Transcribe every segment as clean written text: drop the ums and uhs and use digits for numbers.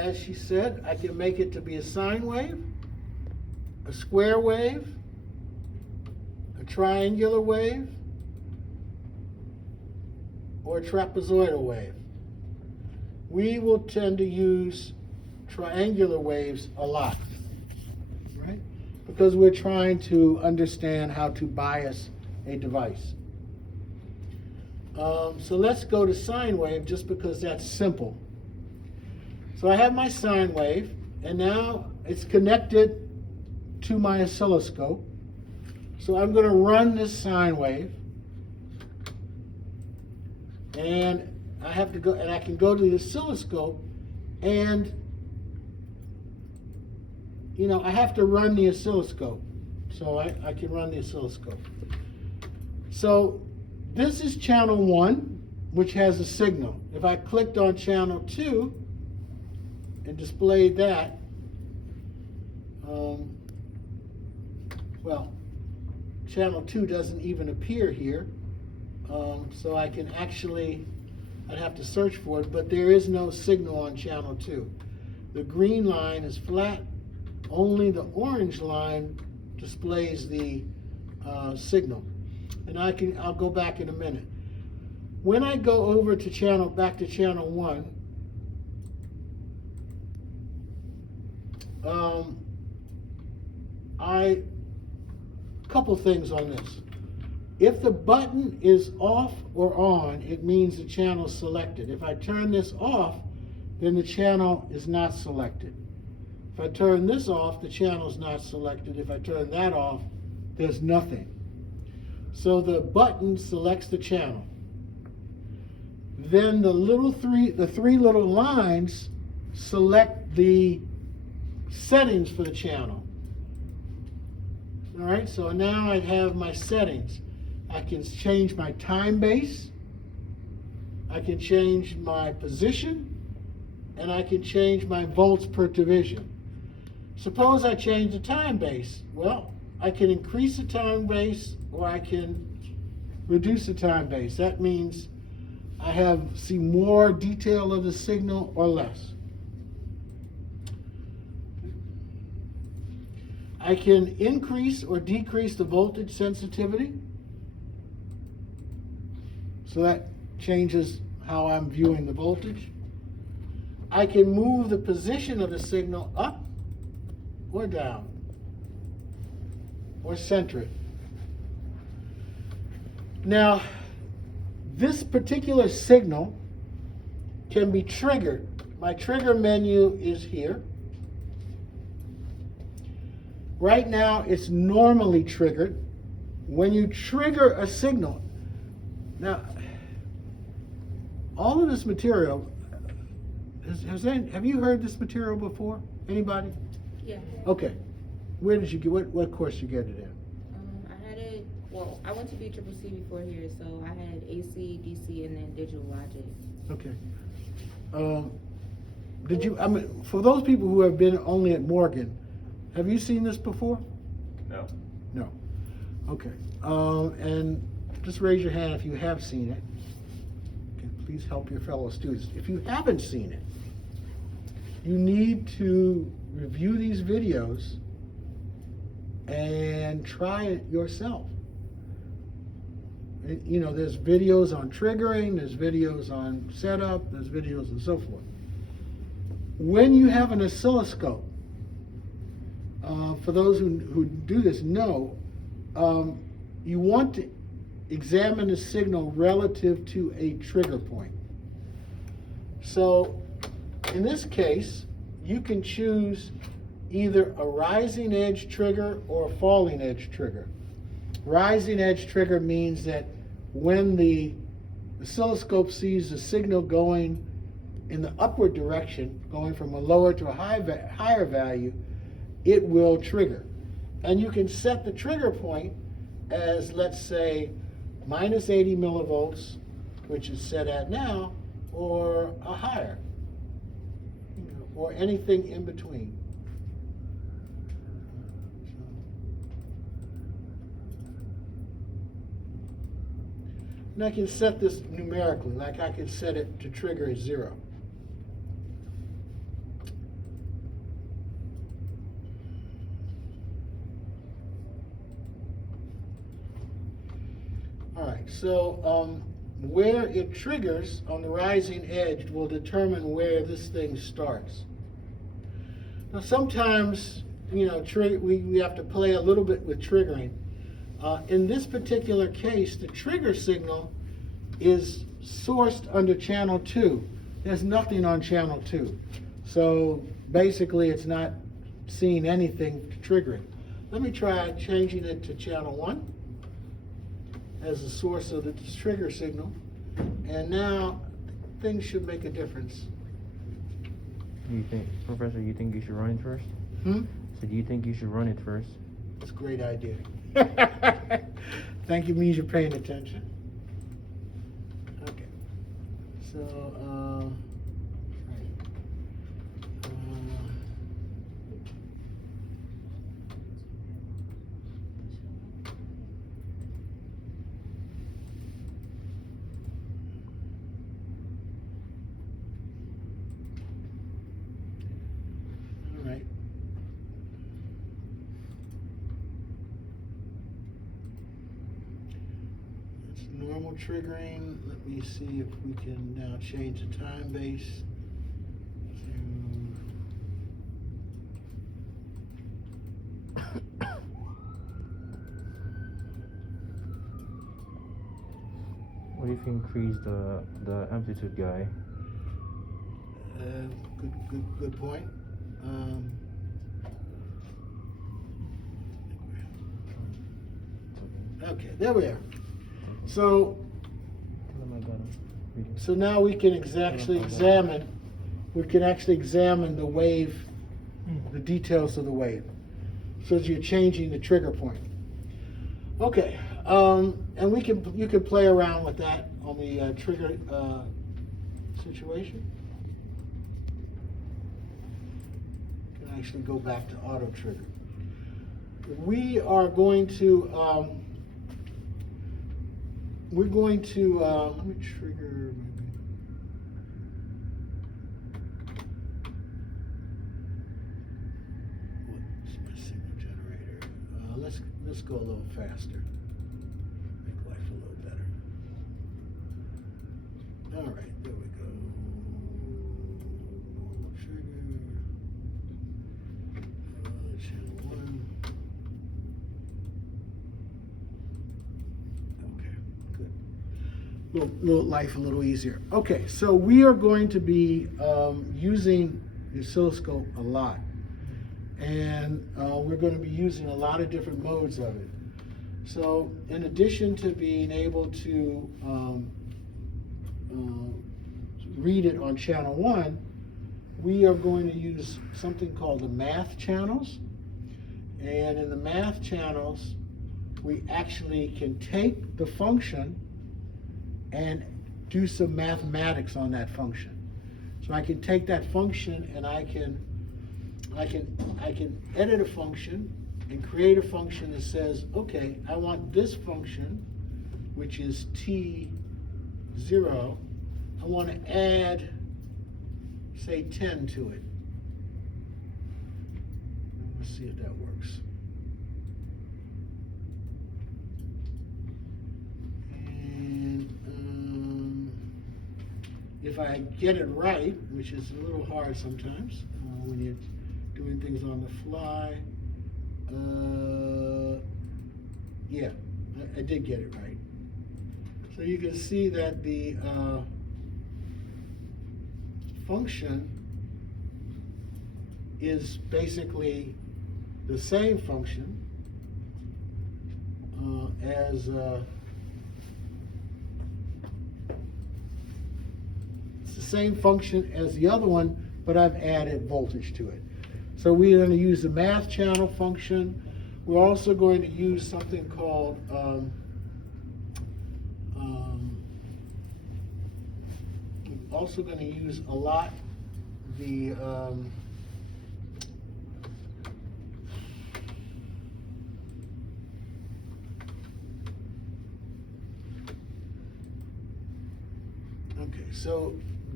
as she said, I can make it to be a sine wave, a square wave, a triangular wave, or a trapezoidal wave. We will tend to use triangular waves a lot, right? Because we're trying to understand how to bias a device. So let's go to sine wave just because that's simple. So I have my sine wave, and now it's connected to my oscilloscope. So I'm going to run this sine wave, and I have to go, and I can go to the oscilloscope, and I have to run the oscilloscope. So I can run the oscilloscope. So this is channel 1, which has a signal. If I clicked on channel 2 and displayed that, well, channel 2 doesn't even appear here. So I can actually, I'd have to search for it, but there is no signal on channel 2. The green line is flat. Only the orange line displays the signal. And I'll go back in a minute. When I go over to back to channel 1, couple things on this. If the button is off or on, it means the channel is selected. If I turn this off, then the channel is not selected. If I turn this off, the channel is not selected. If I turn that off, there's nothing. So the button selects the channel. Then the three little lines select the settings for the channel. All right, so now I have my settings. I can change my time base, I can change my position, and I can change my volts per division. Suppose I change the time base. Well, I can increase the time base or I can reduce the time base. That means I see more detail of the signal or less. I can increase or decrease the voltage sensitivity. So that changes how I'm viewing the voltage. I can move the position of the signal up or down, or center it. Now, this particular signal can be triggered. My trigger menu is here. Right now, it's normally triggered. When you trigger a signal, now, all of this material, have you heard this material before? Anybody? Yeah. Okay. Where did you get, what course you get it in? I had it, well, I went to BCCC before here, so I had AC, DC, and then digital logic. Okay. For those people who have been only at Morgan, have you seen this before? No. No. Okay. And just raise your hand if you have seen it. Okay, please help your fellow students. If you haven't seen it, you need to review these videos and try it yourself. There's videos on triggering, there's videos on setup, there's videos and so forth. When you have an oscilloscope, for those who do this know, you want to examine the signal relative to a trigger point. So in this case, you can choose either a rising edge trigger or a falling edge trigger. Rising edge trigger means that when the oscilloscope sees the signal going in the upward direction, going from a lower to a higher value, it will trigger. And you can set the trigger point as, let's say, minus 80 millivolts, which is set at now, or a higher, or anything in between. And I can set this numerically, like I can set it to trigger at 0. right, so where it triggers on the rising edge will determine where this thing starts. Now sometimes, you know, we have to play a little bit with triggering. In this particular case, the trigger signal is sourced under channel 2. There's nothing on channel 2. So basically it's not seeing anything to trigger it. Let me try changing it to channel 1 as the source of the trigger signal. And now things should make a difference. You think, Professor, you think you should run it first? So do you think you should run it first? It's a great idea. Thank you means you're paying attention. Okay. So, all right. It's normal triggering. Let me see if we can now change the time base to What if you increase the amplitude guy? good point. Okay, there we are. So now we can actually examine. We can actually examine the wave, the details of the wave. So as you're changing the trigger point. Okay, and you can play around with that on the trigger situation. You can actually go back to auto trigger. We are going to let me trigger maybe. What's my signal generator? Let's go a little faster. Make life a little better. All right, there we go. Normal trigger. Channel 1. Okay, good. Little life a little easier. Okay, so we are going to be using the oscilloscope a lot. And we're going to be using a lot of different modes of it. So in addition to being able to read it on channel 1, we are going to use something called the math channels. And in the math channels, we actually can take the function and do some mathematics on that function. So I can take that function and I can edit a function and create a function that says, okay, I want this function, which is t0, I want to add, say, 10 to it. Let's see if that works. And if I get it right, which is a little hard sometimes when you're doing things on the fly. Yeah, I did get it right. So you can see that the function is basically the same function as it's the same function as the other one, but I've added voltage to it. So we're going to use the math channel function. We're also going to use something called we're also going to use a lot the okay, so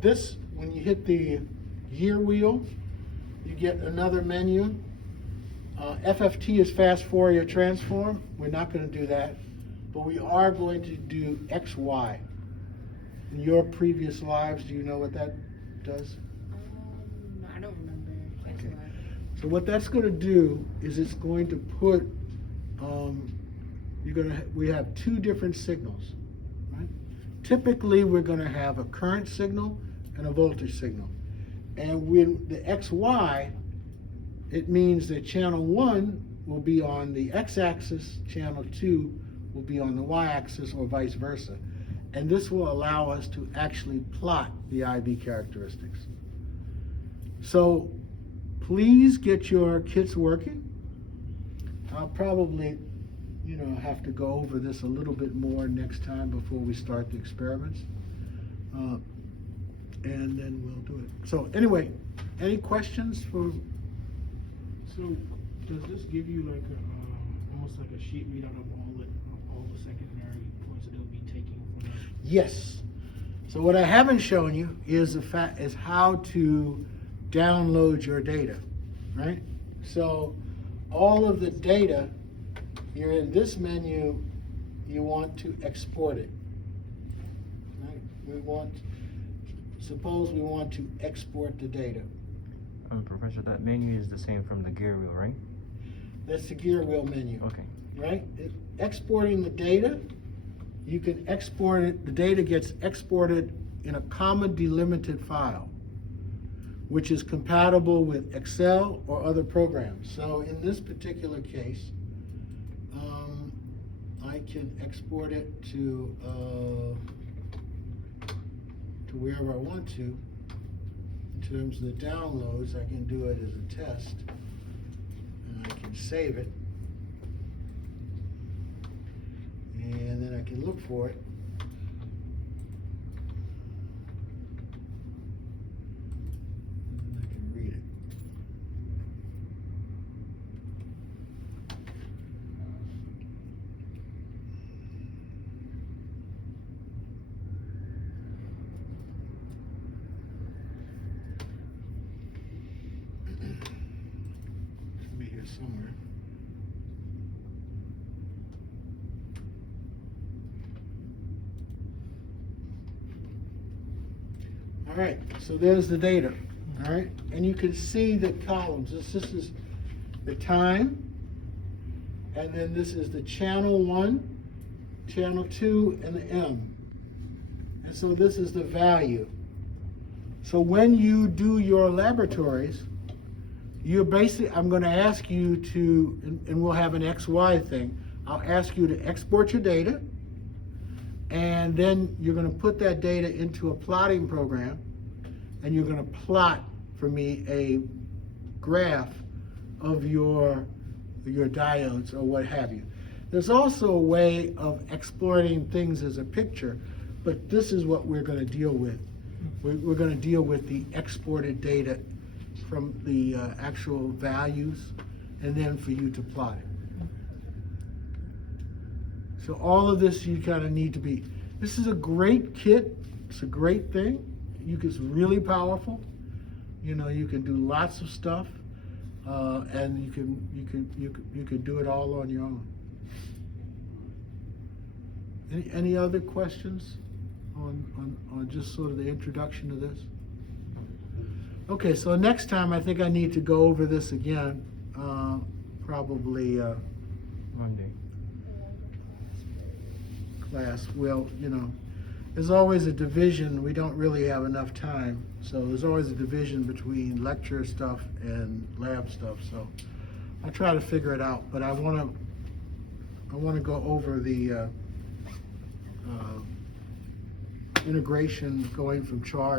this, when you hit the gear wheel, you get another menu. FFT is fast Fourier transform. We're not going to do that. but we are going to do XY. In your previous lives, do you know what that does? I don't remember. That's Okay. why. So what that's going to do is it's going to put, we have two different signals, right? Typically, we're going to have a current signal and a voltage signal. And when the XY, it means that channel 1 will be on the x-axis, channel 2 will be on the y-axis, or vice versa. And this will allow us to actually plot the IB characteristics. So please get your kits working. I'll probably, have to go over this a little bit more next time before we start the experiments. And then we'll do it. So anyway, any questions for? So does this give you like a, almost like a sheet readout of all the secondary points that it'll be taking from us? Yes. So what I haven't shown you is how to download your data, right? So all of the data, you're in this menu, you want to export it, right? Suppose we want to export the data. Professor, that menu is the same from the gear wheel, right? That's the gear wheel menu. Okay. Right? Exporting the data, you can export it, the data gets exported in a comma delimited file, which is compatible with Excel or other programs. So in this particular case, I can export it to wherever I want to. In terms of the downloads, I can do it as a test, and I can save it, and then I can look for it. And I can read it. Should be here somewhere. All right, so there's the data, all right? And you can see the columns. This is the time, and then this is the channel 1, channel 2, and the M. And so this is the value. So when you do your laboratories, you're basically, I'm going to ask you to, and we'll have an XY thing, I'll ask you to export your data, and then you're going to put that data into a plotting program, and you're going to plot for me a graph of your diodes or what have you. There's also a way of exploiting things as a picture, but this is what we're going to deal with. We're going to deal with the exported data from the actual values, and then for you to plot it. So all of this you kind of need to be. This is a great kit. It's a great thing. It's really powerful. You can do lots of stuff, and you can do it all on your own. Any other questions on just sort of the introduction to this? Okay, so next time I think I need to go over this again, probably Monday. class. Well, there's always a division. We don't really have enough time, so there's always a division between lecture stuff and lab stuff. So I'll try to figure it out. But I want to go over the integration going from charge